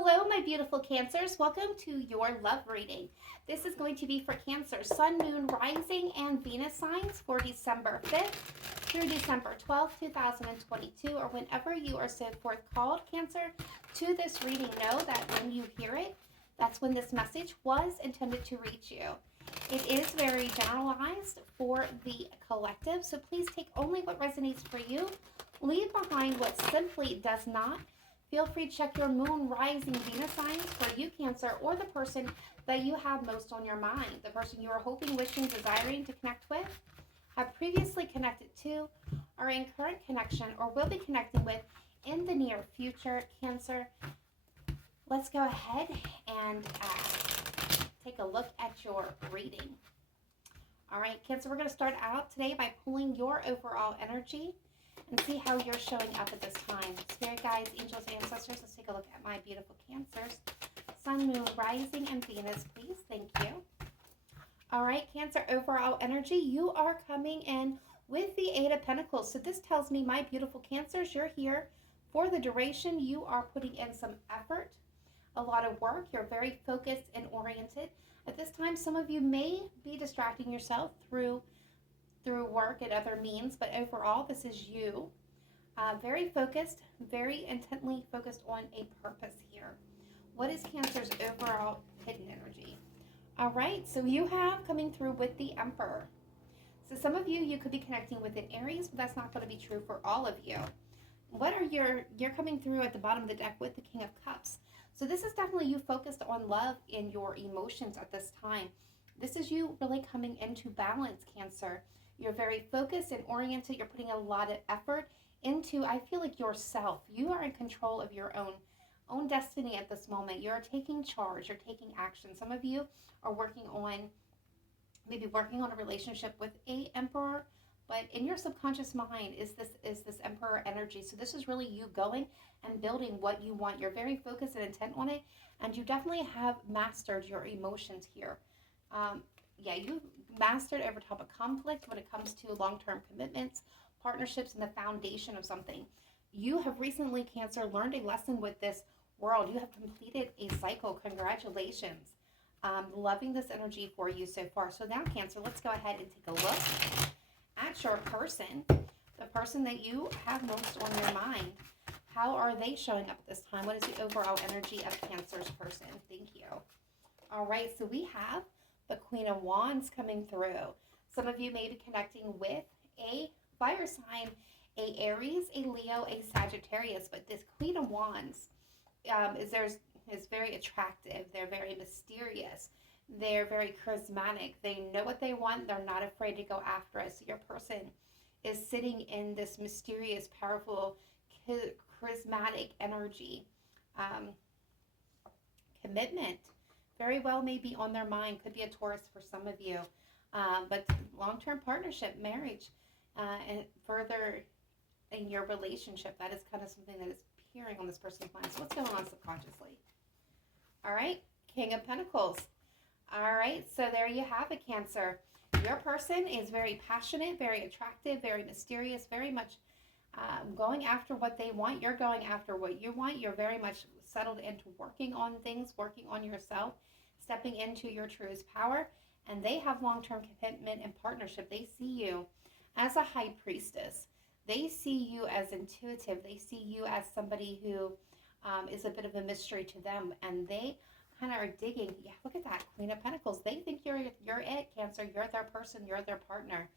Hello, my beautiful Cancers. Welcome to your love reading. This is going to be for Cancer, Sun, Moon, Rising, and Venus signs for December 5th through December 12th, 2022, or whenever you are so forth called, Cancer, to this reading. Know that when you hear it, that's when this message was intended to reach you. It is very generalized for the collective, so please take only what resonates for you. Leave behind what simply does not. Feel free to check your moon, rising, Venus signs for you, Cancer, or the person that you have most on your mind, the person you are hoping, wishing, desiring to connect with, have previously connected to, are in current connection, or will be connecting with in the near future, Cancer. Let's go ahead and take a look at your reading. All right, Cancer, we're going to start out today by pulling your overall energy and see how you're showing up at this time. Spirit guides, angels, ancestors, let's take a look at my beautiful Cancers. Sun, Moon, Rising, and Venus, please. Thank you. All right, Cancer, overall energy, you are coming in with the Eight of Pentacles. So this tells me, my beautiful Cancers, you're here for the duration. You are putting in some effort, a lot of work. You're very focused and oriented. At this time, some of you may be distracting yourself through work and other means, but overall, this is you. Very focused, very intently focused on a purpose here. What is Cancer's overall hidden energy? All right, so you have coming through with the Emperor. So some of you could be connecting with an Aries, but that's not going to be true for all of you. What are you're coming through at the bottom of the deck with the King of Cups. So this is definitely you focused on love and your emotions at this time. This is you really coming into balance, Cancer. You're very focused and oriented. You're putting a lot of effort into, I feel like, yourself. You are in control of your own destiny at this moment. You're taking charge. You're taking action. Some of you are maybe working on a relationship with a Emperor, but in your subconscious mind is this Emperor energy. So this is really you going and building what you want. You're very focused and intent on it, and you definitely have mastered your emotions here. You mastered over top of conflict when it comes to long-term commitments, partnerships, and the foundation of something. You have recently, Cancer, learned a lesson with this world. You have completed a cycle. Congratulations. Loving this energy for you so far. So now, Cancer, let's go ahead and take a look at your person, the person that you have most on your mind. How are they showing up at this time? What is the overall energy of Cancer's person? Thank you. All right, so we have the Queen of Wands coming through. Some of you may be connecting with a fire sign, a Aries, a Leo, a Sagittarius, but this Queen of Wands is very attractive. They're very mysterious. They're very charismatic. They know what they want. They're not afraid to go after it. So your person is sitting in this mysterious, powerful, charismatic energy. Commitment very well may be on their mind. Could be a Taurus for some of you. But long-term partnership, marriage, and further in your relationship, that is kind of something that is appearing on this person's mind. So what's going on subconsciously? All right, King of Pentacles. All right, so there you have it, Cancer. Your person is very passionate, very attractive, very mysterious, very much going after what they want. You're going after what you want. You're very much settled into working on things, working on yourself, stepping into your truest power. And they have long-term commitment and partnership. They see you as a high priestess. They see you as intuitive. They see you as somebody who is a bit of a mystery to them. And they kind of are digging. Yeah, look at that, Queen of Pentacles. They think you're it, Cancer. You're their person. You're their partner.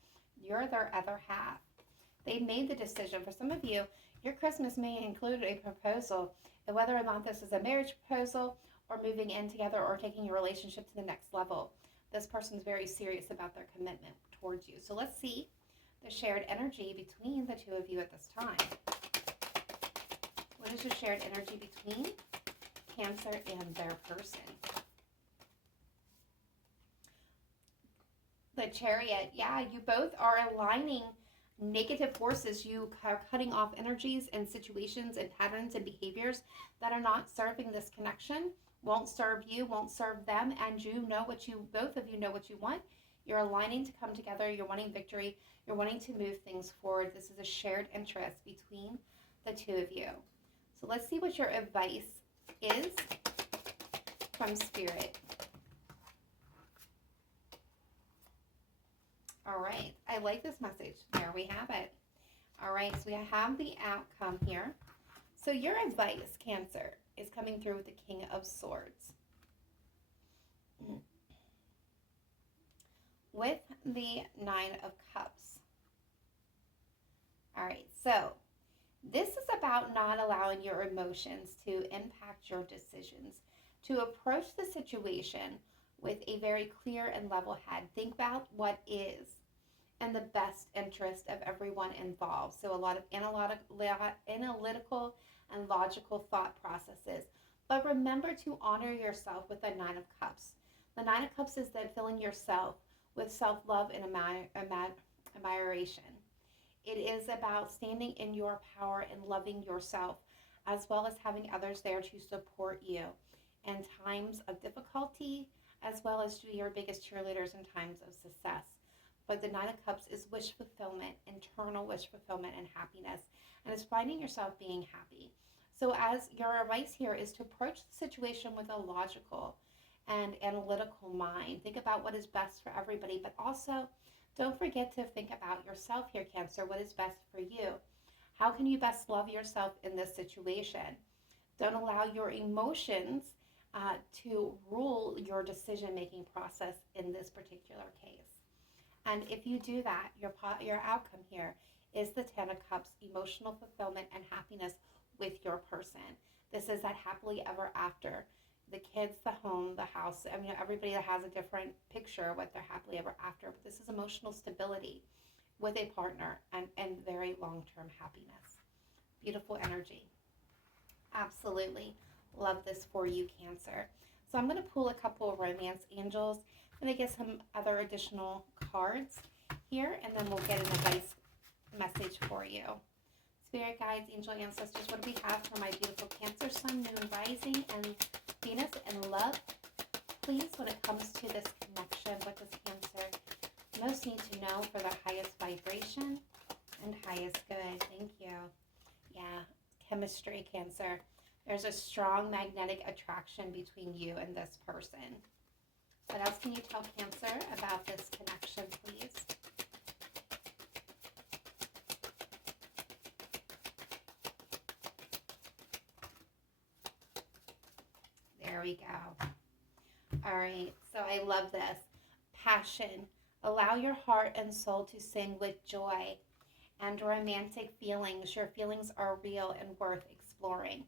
You're their other half. They made the decision. For some of you, your Christmas may include a proposal, and whether or not this is a marriage proposal or moving in together or taking your relationship to the next level. This person is very serious about their commitment towards you. So let's see the shared energy between the two of you at this time. What is the shared energy between Cancer and their person? The Chariot. Yeah, you both are aligning negative forces. You are cutting off energies and situations and patterns and behaviors that are not serving this connection, won't serve you, won't serve them, and you know both of you know what you want. You're aligning to come together. You're wanting victory. You're wanting to move things forward. This is a shared interest between the two of you. So let's see what your advice is from Spirit. All right, I like this message. There we have it. All right, so we have the outcome here. So your advice, Cancer, is coming through with the King of Swords. With the Nine of Cups. All right, so this is about not allowing your emotions to impact your decisions, to approach the situation with a very clear and level head. Think about what is in the best interest of everyone involved. So a lot of analytical and logical thought processes. But remember to honor yourself with the Nine of Cups. The Nine of Cups is then filling yourself with self-love and admiration. It is about standing in your power and loving yourself, as well as having others there to support you in times of difficulty, as well as to be your biggest cheerleaders in times of success. But the Nine of Cups is wish fulfillment, internal wish fulfillment and happiness, and it's finding yourself being happy. So as your advice here is to approach the situation with a logical and analytical mind. Think about what is best for everybody, but also don't forget to think about yourself here, Cancer. What is best for you? How can you best love yourself in this situation? Don't allow your emotions to rule your decision-making process in this particular case. And if you do that, your outcome here is the Ten of Cups, emotional fulfillment and happiness with your person. This is that happily ever after. The kids, the home, the house. I mean, everybody that has a different picture of what they're happily ever after. But this is emotional stability with a partner and very long-term happiness. Beautiful energy. Absolutely love this for you, Cancer. So I'm going to pull a couple of romance angels. I'm going to get some other additional cards here, and then we'll get an advice message for you. Spirit guides, angel ancestors, what do we have for my beautiful Cancer, Sun, Moon, Rising, and Venus in love? Please, when it comes to this connection, what does Cancer most need to know for their highest vibration and highest good? Thank you. Yeah, chemistry, Cancer. There's a strong magnetic attraction between you and this person. What else can you tell Cancer about this connection, please? There we go. All right, so I love this. Passion. Allow your heart and soul to sing with joy and romantic feelings. Your feelings are real and worth exploring.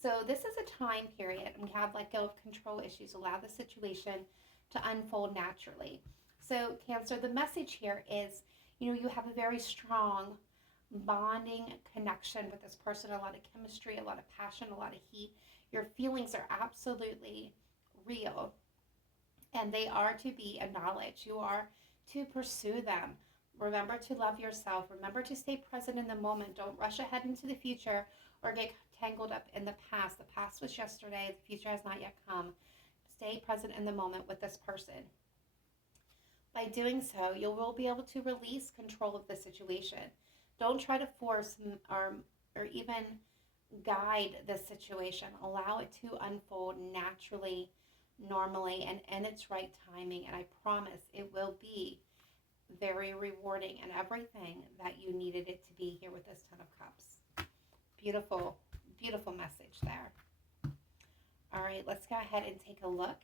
So this is a time period, and we have let go of control issues. Allow the situation to unfold naturally. So Cancer, the message here is, you have a very strong bonding connection with this person, a lot of chemistry, a lot of passion, a lot of heat. Your feelings are absolutely real, and they are to be acknowledged. You are to pursue them. Remember to love yourself. Remember to stay present in the moment. Don't rush ahead into the future or get tangled up in the past. The past was yesterday. The future has not yet come. Stay present in the moment with this person. By doing so, you will be able to release control of the situation. Don't try to force or even guide the situation. Allow it to unfold naturally, normally, and in its right timing. And I promise it will be very rewarding and everything that you needed it to be here with this Ten of Cups. Beautiful, beautiful message there. All right, let's go ahead and take a look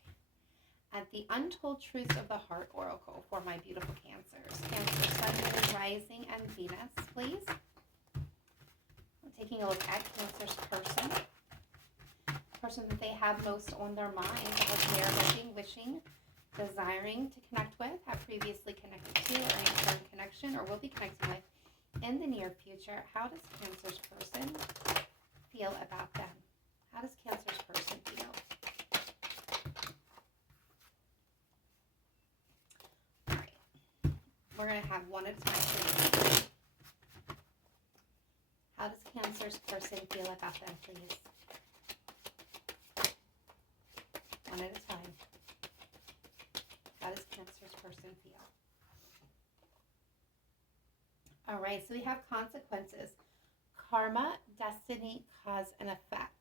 at the Untold Truths of the Heart Oracle for my beautiful Cancers. Cancer, Sun, Moon, Rising, and Venus, please. We're taking a look at Cancer's person that they have most on their mind, that they're hoping, wishing, desiring to connect with, have previously connected to, or in current connection, or will be connecting with in the near future. How does Cancer's person feel about them? How does Cancer's person feel? All right. We're going to have one at a time, please. How does Cancer's person feel about them, please? One at a time. How does Cancer's person feel? All right, so we have consequences. Karma, destiny, cause, and effect.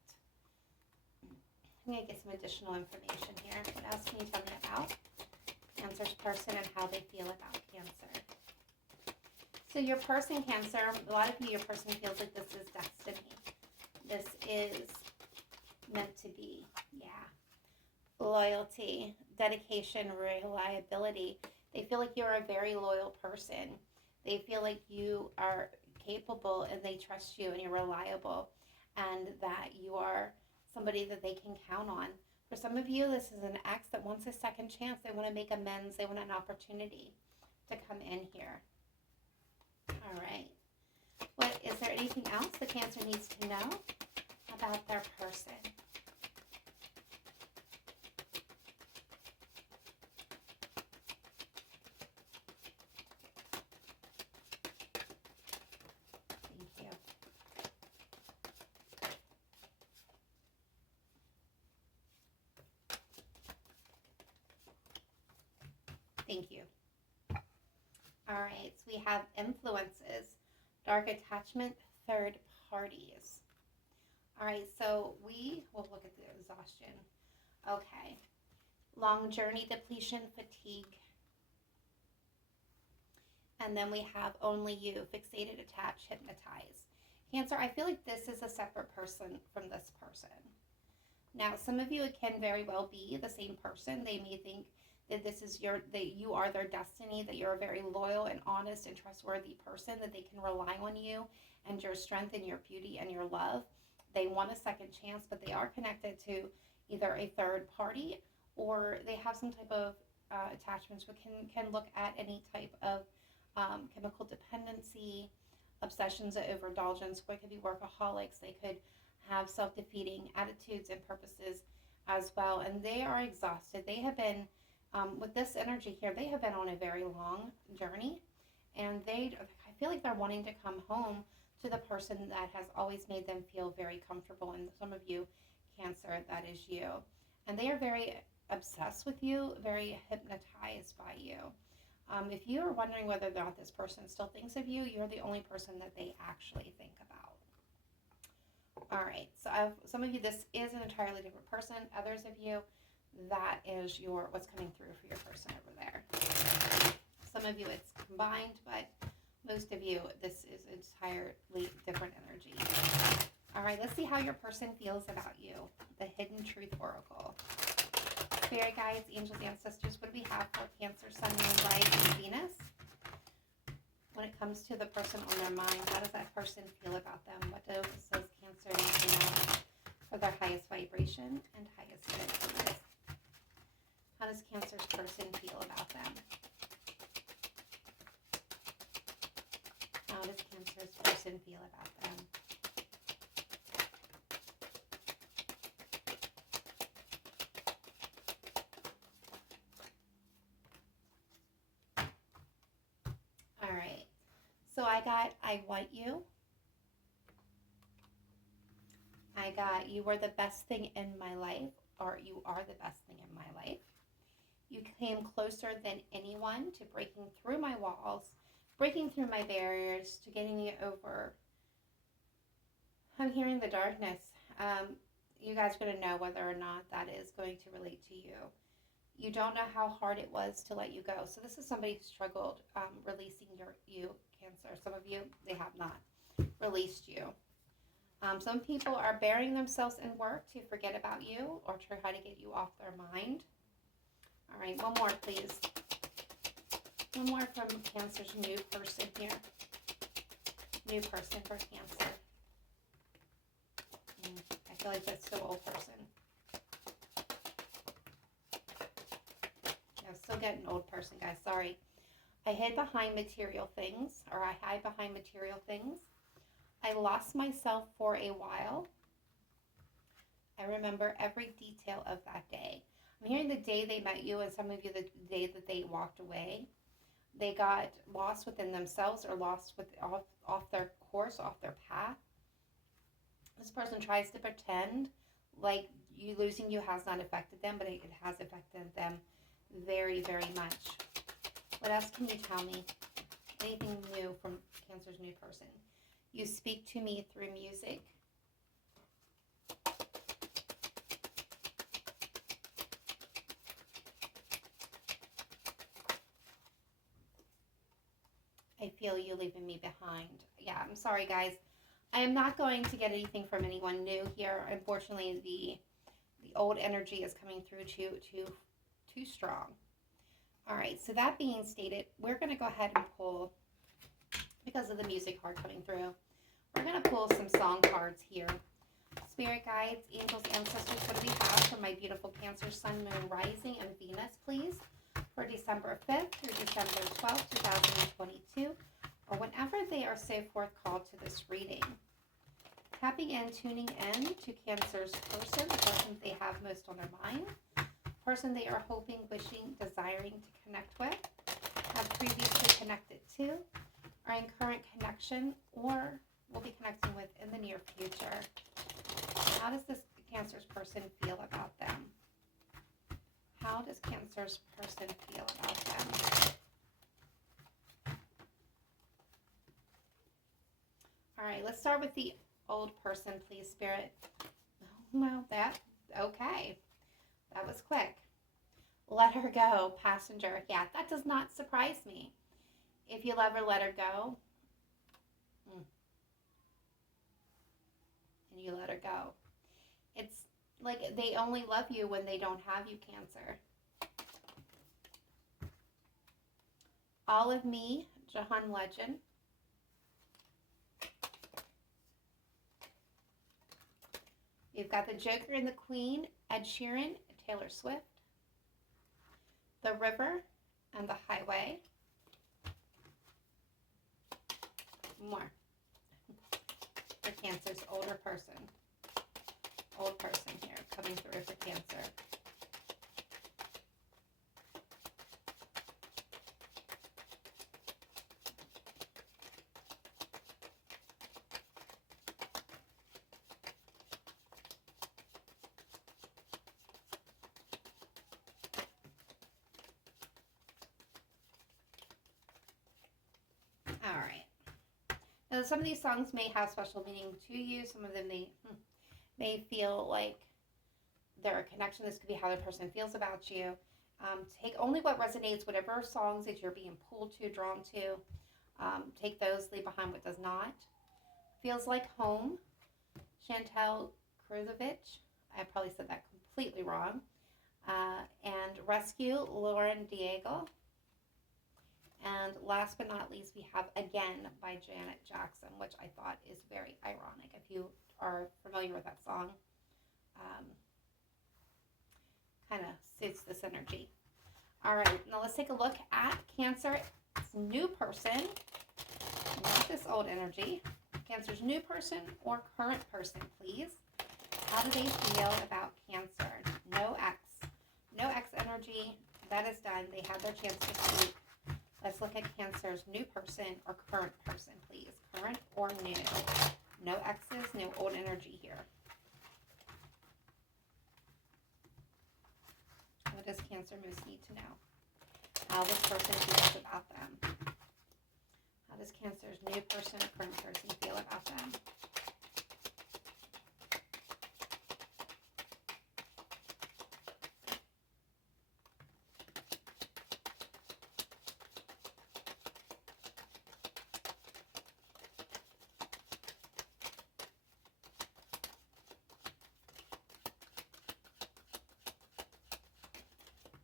I'm going to get some additional information here. What else can you tell me about Cancer's person and how they feel about Cancer? So your person, Cancer, a lot of you, your person feels like this is destiny. This is meant to be. Yeah. Loyalty, dedication, reliability. They feel like you're a very loyal person. They feel like you are capable and they trust you and you're reliable and that you are somebody that they can count on. For some of you, this is an ex that wants a second chance. They want to make amends. They want an opportunity to come in here. All right. Is there anything else the Cancer needs to know about their person? Thank you. All right, so we have influences, dark attachment, third parties. All right, so we'll look at the exhaustion. Okay, long journey, depletion, fatigue. And then we have only you, fixated, attached, hypnotized. Cancer, I feel like this is a separate person from this person. Now, some of you, it can very well be the same person. They may think that this is that you are their destiny, that you're a very loyal and honest and trustworthy person, that they can rely on you and your strength and your beauty and your love. They want a second chance, but they are connected to either a third party or they have some type of attachments, but can look at any type of chemical dependency, obsessions, overindulgence, or it could be workaholics. They could have self-defeating attitudes and purposes as well, and they are exhausted. They have been with this energy here, they have been on a very long journey, and I feel like they're wanting to come home to the person that has always made them feel very comfortable. And some of you, Cancer, that is you. And they are very obsessed with you, very hypnotized by you. If you are wondering whether or not this person still thinks of you, you're the only person that they actually think about. All right, so some of you, this is an entirely different person. Others of you, that is what's coming through for your person over there. Some of you, it's combined, but most of you, this is entirely different energy. All right, let's see how your person feels about you. The Hidden Truth Oracle. Spirit guides, angels, ancestors, what do we have for Cancer, Sun, Moon, Rising, Venus? When it comes to the person on their mind, how does that person feel about them? What does Cancer need to know for their highest vibration and highest good? How does Cancer's person feel about them? How does Cancer's person feel about them? All right. So I got, I want you. I got, you were the best thing in my life, or you are the best thing in my life. You came closer than anyone to breaking through my walls, breaking through my barriers, to getting me over. I'm hearing the darkness. You guys are going to know whether or not that is going to relate to you. You don't know how hard it was to let you go. So this is somebody who struggled releasing you, Cancer. Some of you, they have not released you. Some people are burying themselves in work to forget about you or to try to get you off their mind. All right, one more, please. One more from Cancer's new person here. New person for Cancer. I feel like that's still old person. Yeah, still getting old person, guys. Sorry. I hid behind material things, or I hide behind material things. I lost myself for a while. I remember every detail of that day. I'm hearing the day they met you, and some of you the day that they walked away. They got lost within themselves or lost off their course, off their path. This person tries to pretend like you losing you has not affected them, but it has affected them very, very much. What else can you tell me? Anything new from Cancer's new person? You speak to me through music. feel you leaving me behind. Yeah, I'm sorry, guys. I am not going to get anything from anyone new here. Unfortunately, the old energy is coming through too strong. All right, so that being stated, we're going to go ahead and pull, because of the music card coming through, we're going to pull some song cards here. Spirit guides, angels, ancestors, what do we have for my beautiful Cancer, Sun, Moon, Rising, and Venus, please, for December 5th through December 12th, 2022, or whenever they are so forth called to this reading. Tapping in, tuning in to Cancer's person, the person they have most on their mind, person they are hoping, wishing, desiring to connect with, have previously connected to, are in current connection, or will be connecting with in the near future. How does this Cancer's person feel about them? How does Cancer's person feel about them? All right, let's start with the old person, please, Spirit. Oh, well, okay. That was quick. Let her go, passenger. Yeah, that does not surprise me. If you love her, let her go. And you let her go. It's like they only love you when they don't have you, Cancer. All of Me, Jahan Legend. You've got the Joker and the Queen, Ed Sheeran, Taylor Swift. The River and the Highway. More. For Cancer's older person. Old person here coming through for Cancer. All right. Now, some of these songs may have special meaning to you. Some of them may feel like they're a connection. This could be how the person feels about you. Take only what resonates, whatever songs that you're being pulled to, drawn to. Take those, leave behind what does not. Feels Like Home, Chantel Kruzovich. I probably said that completely wrong. And Rescue, Lauren Diego. And last but not least, we have Again by Janet Jackson, which I thought is very ironic. If you are familiar with that song, kind of suits this energy. All right, now let's take a look at Cancer's new person, not this old energy. Cancer's new person or current person, please. How do they feel about Cancer? No X energy. That is done. They had their chance to speak. Let's look at Cancer's new person or current person, please. Current or new. No X's, no old energy here. What does Cancer most need to know? How this person feels about them. How does Cancer's new person or current person feel about them?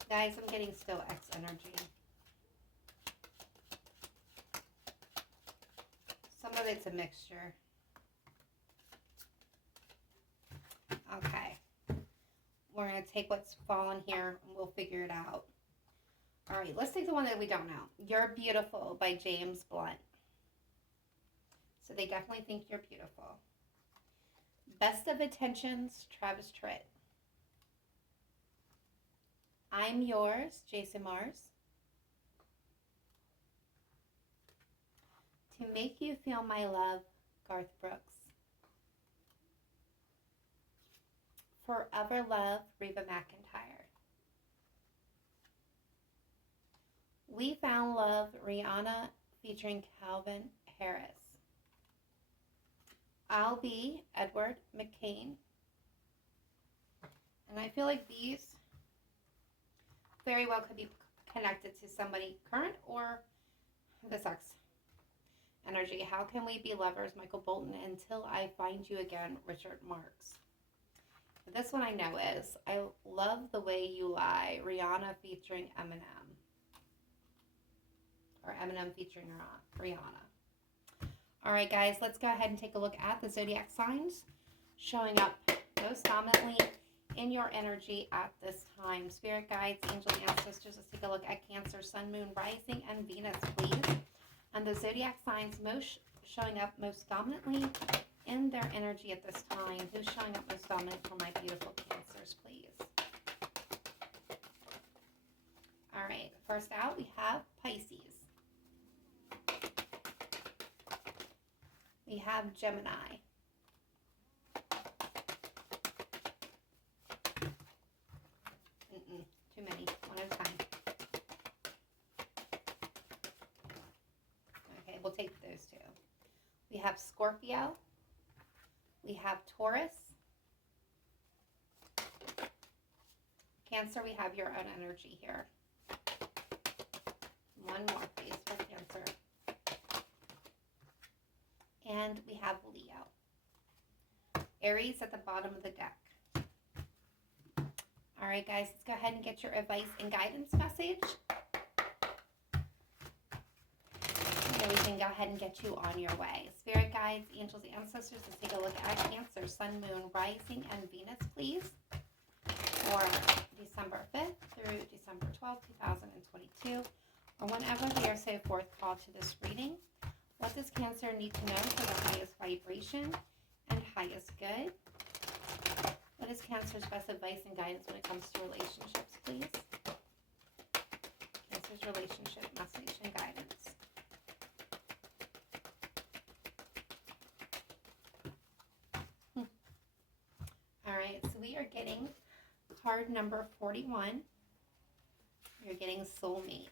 Guys, I'm getting still X energy. Some of it's a mixture. Okay. We're going to take what's fallen here and we'll figure it out. All right, let's take the one that we don't know. You're Beautiful by James Blunt. So they definitely think you're beautiful. Best of Intentions, Travis Tritt. I'm Yours, Jason Mars. To Make You Feel My Love, Garth Brooks. Forever Love, Reba McEntire. We Found Love, Rihanna featuring Calvin Harris. I'll Be, Edward McCain. And I feel like these very well could be connected to somebody current or the sex energy. How can we be lovers, Michael Bolton, until I find you again, Richard Marx. This one I know is I Love the Way You Lie, Rihanna featuring Eminem. Or Eminem featuring Rihanna. All right, guys, let's go ahead and take a look at the zodiac signs showing up most dominantly in your energy at this time. Spirit guides, angels, ancestors, let's take a look at Cancer, Sun, Moon, Rising, and Venus, please. And the zodiac signs showing up most dominantly in their energy at this time. Who's showing up most dominant for my beautiful Cancers, please? All right, first out we have Pisces. We have Gemini. Too many. One at a time. Okay, we'll take those two. We have Scorpio. We have Taurus. Cancer, we have your own energy here. One more, please, for Cancer. And we have Leo. Aries at the bottom of the deck. All right, guys, let's go ahead and get your advice and guidance message. And we can go ahead and get you on your way. Spirit guides, angels, ancestors, let's take a look at Cancer, Sun, Moon, Rising, and Venus, please, for December 5th through December 12th, 2022, or whenever they are so forth called to this reading. What does Cancer need to know for the highest vibration and highest good? What is Cancer's best advice and guidance when it comes to relationships, please? Cancer's relationship message and guidance. All right, so we are getting card number 41. You're getting soulmate.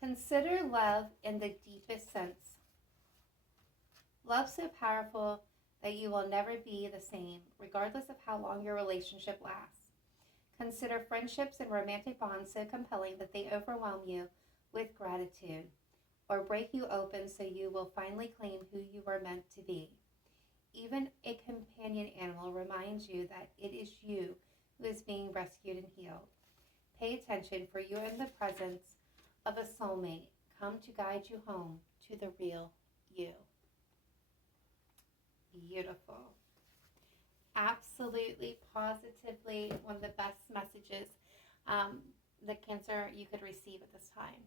Consider love in the deepest sense. Love so powerful that you will never be the same, regardless of how long your relationship lasts. Consider friendships and romantic bonds so compelling that they overwhelm you with gratitude, or break you open so you will finally claim who you were meant to be. Even a companion animal reminds you that it is you who is being rescued and healed. Pay attention, for you are in the presence of a soulmate come to guide you home to the real you. Beautiful. Absolutely, positively, one of the best messages that Cancer you could receive at this time.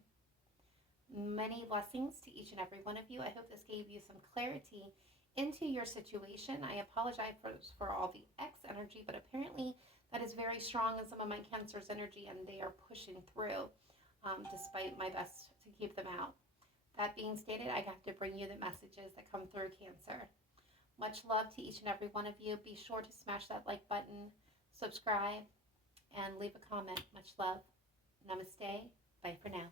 Many blessings to each and every one of you. I hope this gave you some clarity into your situation. I apologize for all the X energy, but apparently that is very strong in some of my Cancer's energy, and they are pushing through. Despite my best to keep them out. That being stated, I have to bring you the messages that come through, Cancer. Much love to each and every one of you. Be sure to smash that like button, subscribe, and leave a comment. Much love. Namaste. Bye for now.